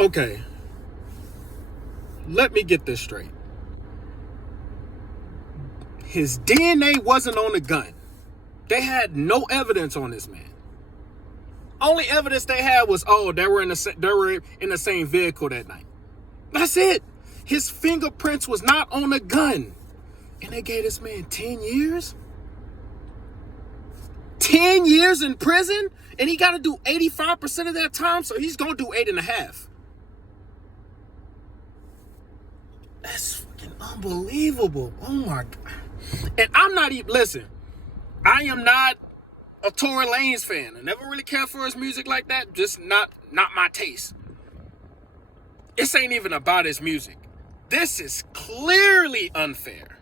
Okay, let me get this straight. His DNA wasn't on the gun. They had no evidence on this man. Only evidence they had was, they were in the same vehicle that night. That's it. His fingerprints was not on the gun. And they gave this man 10 years? 10 years in prison? And he got to do 85% of that time, so he's going to do 8.5. That's fucking unbelievable. Oh my God. And I'm not even, listen, I am not a Tory Lanez fan. I never really cared for his music like that. Just not my taste. This ain't even about his music. This is clearly unfair.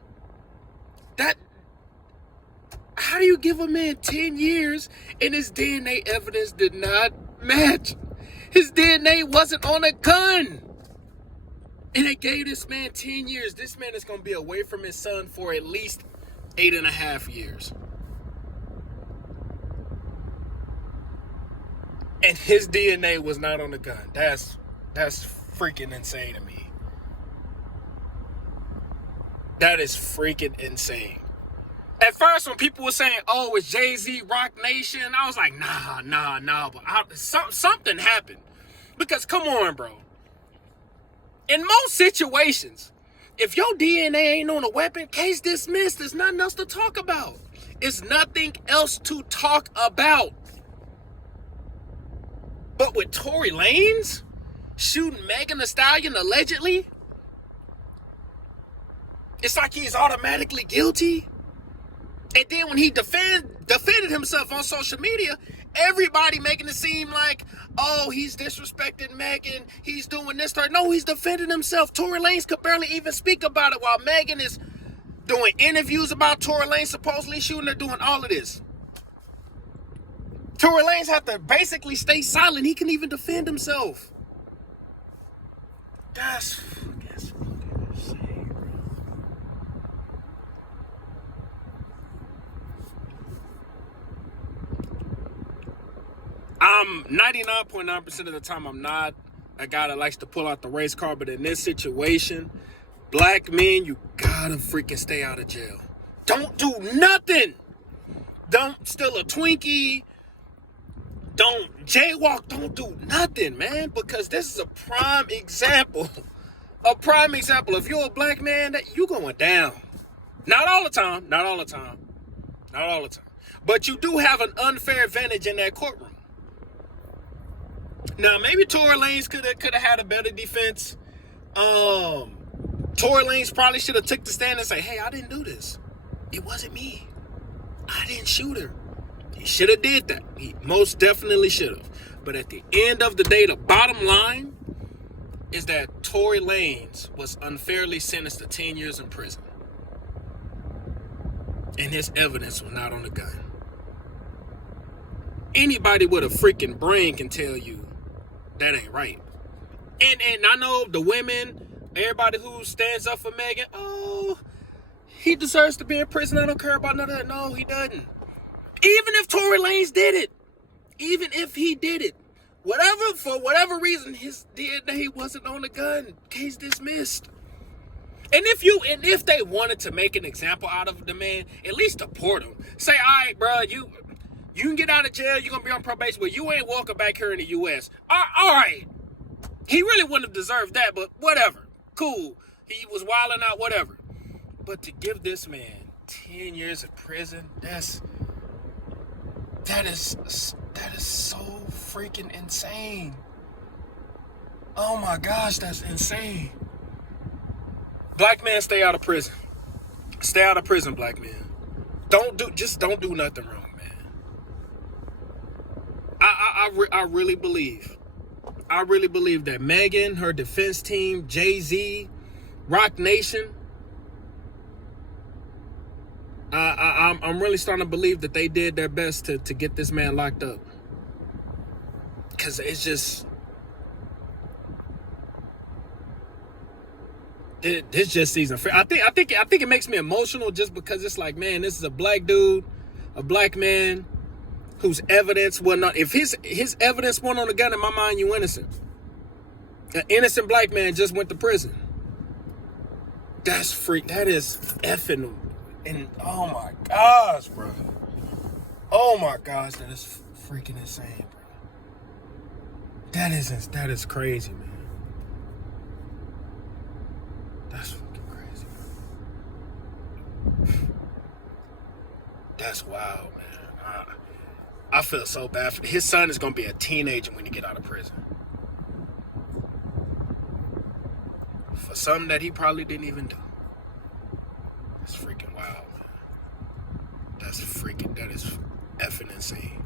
How do you give a man 10 years and his DNA evidence did not match? His DNA wasn't on a gun. And they gave this man 10 years. This man is going to be away from his son for at least 8.5 years. And his DNA was not on the gun. That's freaking insane to me. That is freaking insane. At first, when people were saying, "Oh, it's Jay-Z, Rock Nation," I was like, nah. But something happened. Because come on, bro. In most situations, if your DNA ain't on a weapon, case dismissed. There's nothing else to talk about. It's nothing else to talk about. But with Tory Lanez shooting Megan Thee Stallion allegedly, it's like he's automatically guilty. And then when he defended himself on social media, everybody making it seem like, oh, he's disrespecting Megan, he's doing this. No, he's defending himself. Tory Lanez could barely even speak about it while Megan is doing interviews about Tory Lanez supposedly shooting her, doing all of this. Tory Lanez had to basically stay silent. He can even defend himself. That's fucking insane, bro. I'm 99.9% of the time I'm not a guy that likes to pull out the race card, but in this situation, black men, you gotta freaking stay out of jail. Don't do nothing. Don't steal a Twinkie. Don't jaywalk. Don't do nothing, man, because this is a prime example. A prime example. If you're a black man, you going down. Not all the time. Not all the time. Not all the time. But you do have an unfair advantage in that courtroom. Now, maybe Tory Lanez could have had a better defense. Tory Lanez probably should have took the stand and say, "Hey, I didn't do this. It wasn't me. I didn't shoot her." He should have did that. He most definitely should have. But at the end of the day, the bottom line is that Tory Lanez was unfairly sentenced to 10 years in prison. And his evidence was not on the gun. Anybody with a freaking brain can tell you that ain't right. And I know the women, everybody who stands up for Megan, oh, he deserves to be in prison. I don't care about none of that. No, he doesn't. Even if Tory Lanez did it, even if he did it, for whatever reason, his DNA wasn't on the gun. Case dismissed. And if they wanted to make an example out of the man, at least deport him. Say, all right, bro, you can get out of jail. You're gonna be on probation, but you ain't welcome back here in the U.S. All right. He really wouldn't have deserved that, but whatever. Cool. He was wilding out, whatever. But to give this man 10 years in prison, that is so freaking insane. Oh my gosh, that's insane. Black man, stay out of prison. Stay out of prison, black man. Don't do nothing wrong, man. I really believe that Megan, her defense team, Jay-Z, Rock Nation, I'm really starting to believe that they did their best to get this man locked up. Cause it's just, this just season. I think it makes me emotional just because it's like, man, this is a black dude, a black man whose evidence was not. If his evidence wasn't on the gun, in my mind, you innocent. An innocent black man just went to prison. That's freak. That is effing. And oh my gosh, bro. Oh my gosh, that is freaking insane, bro. That is crazy, man. That's fucking crazy. That's wild, man. I feel so bad for his son. Is gonna be a teenager when he get out of prison for something that he probably didn't even do. That's freaking wild, man. That is effing insane.